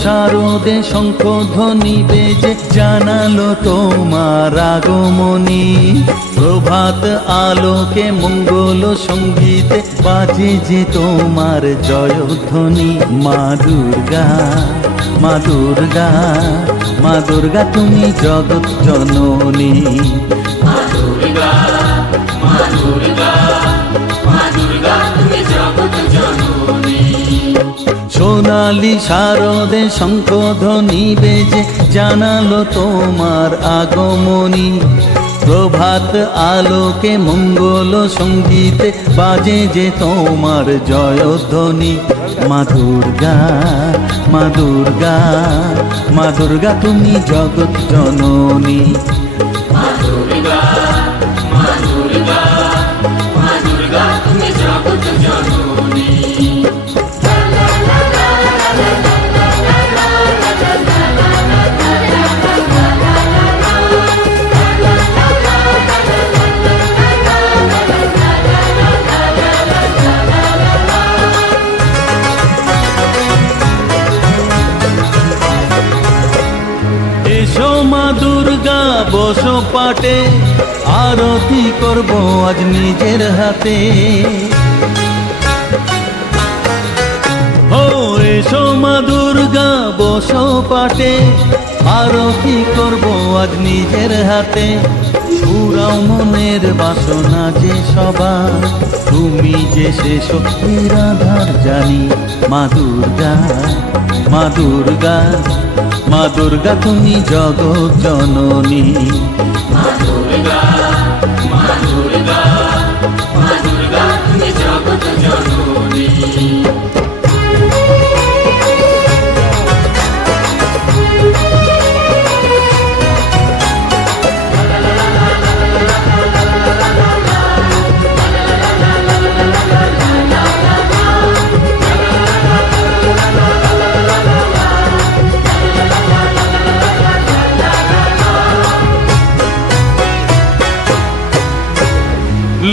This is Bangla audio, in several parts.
শারদে শঙ্খধ্বনি বেজে জানালো তোমার আগমনী। প্রভাত আলোকে মঙ্গল সঙ্গীতে বাজে যে তোমার জয়ধ্বনি। মা দুর্গা, মা দুর্গা, মা দুর্গা তুমি জগৎ জননী। মা দুর্গা, মা দুর্গা, মা দুর্গা তুমি জগৎ জননী। সোনালি শারদে শঙ্খধ্বনি বেজে জানালো তোমার আগমনী। প্রভাত আলোকে মঙ্গল সঙ্গীতে বাজে যে তোমার জয়ধ্বনি। মা দুর্গা, মা দুর্গা, মা দুর্গা তুমি জগৎ জননী। মা দুর্গা, মা দুর্গা, মা দুর্গা তুমি জগৎ জননী। এসো মা দুর্গা বসো পাটে, আরতি করব আজ নিজের হাতে। ও এসো মা দুর্গা বসো পাটে, আরতি করব আজ নিজের হাতে। পুরাও মনের বাসনা যে সবার, তুমি যে সে শক্তির আধার জানি। মা দুর্গা, মা দুর্গা, মা দুর্গা তুমি জগৎ জননী। মা দুর্গা, মা দুর্গা, মা দুর্গা তুমি জগৎ জননী।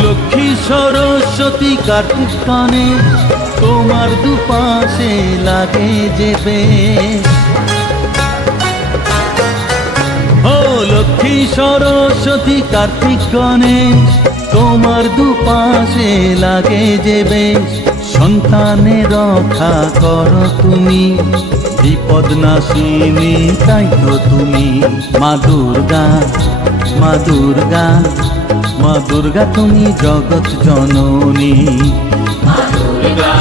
লক্ষ্মী সরস্বতী কার্তিক কানে তোমার দুপাশে লাগে যে বেশ। ও লক্ষ্মী সরস্বতী কার্তিক গণেশ তোমার দুপাশে লাগে যে বেশ। সন্তানের রক্ষা করো তুমি, বিপদ নাশিনী তাই তো তুমি। মা দুর্গা, মা দুর্গা, মা দুর্গা তুমি জগৎ জননী। মা দুর্গা,